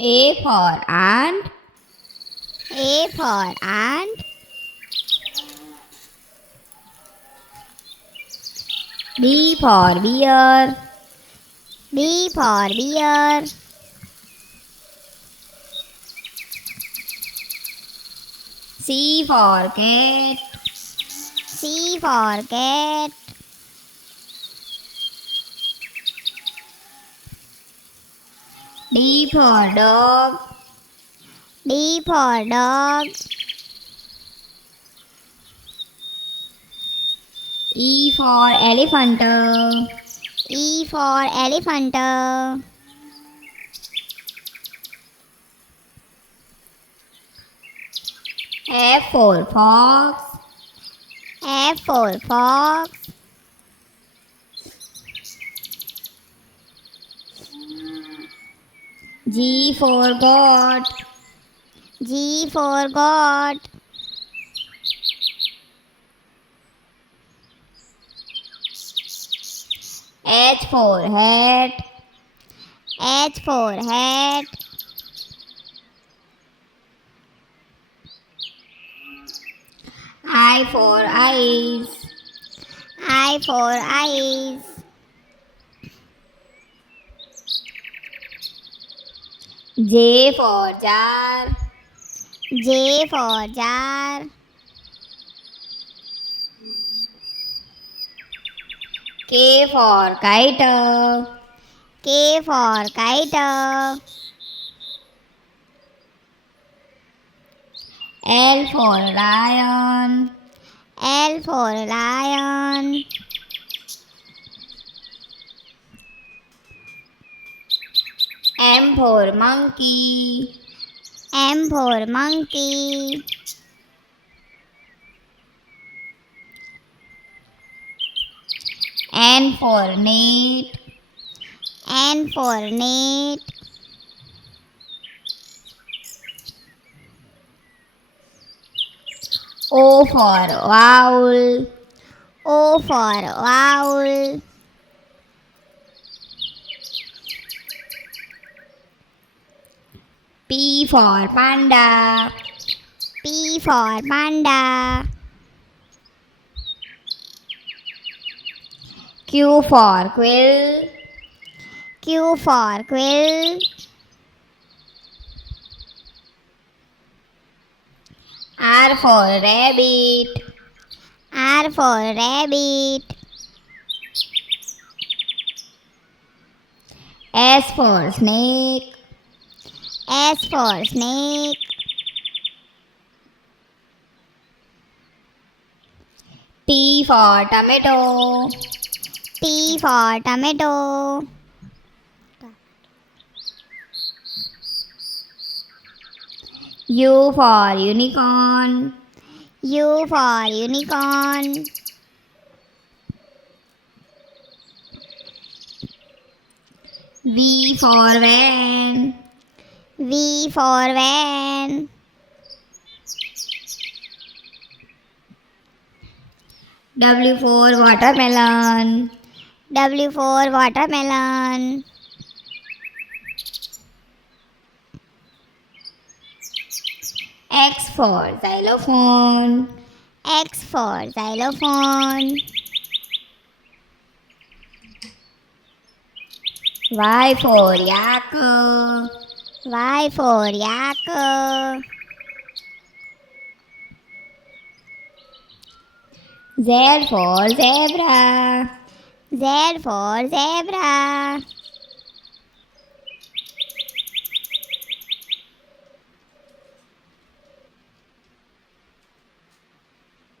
A for ant. A for ant. B for bear. B for bear. C for cat. C for cat. D for dog. D for dog. E for elephant. E for elephant. F for fox. F for fox. G for goat. G for goat. H for hat. H for hat. I for eyes. I for eyes. J for jar. J for jar. K for kite. K for kite. L for lion. L for lion. M for monkey. M for monkey. N for net. N for net. O for owl. O for owl. P for panda. P for panda. Q for quill. Q for quill. R for rabbit. R for rabbit. S for snake. S for snake. T for tomato. T for tomato. U for unicorn. U for unicorn. V for van. V for van. W for watermelon. W for watermelon. X for xylophone. X for xylophone. Y for yak. Y for yak. Z for zebra. Z for zebra.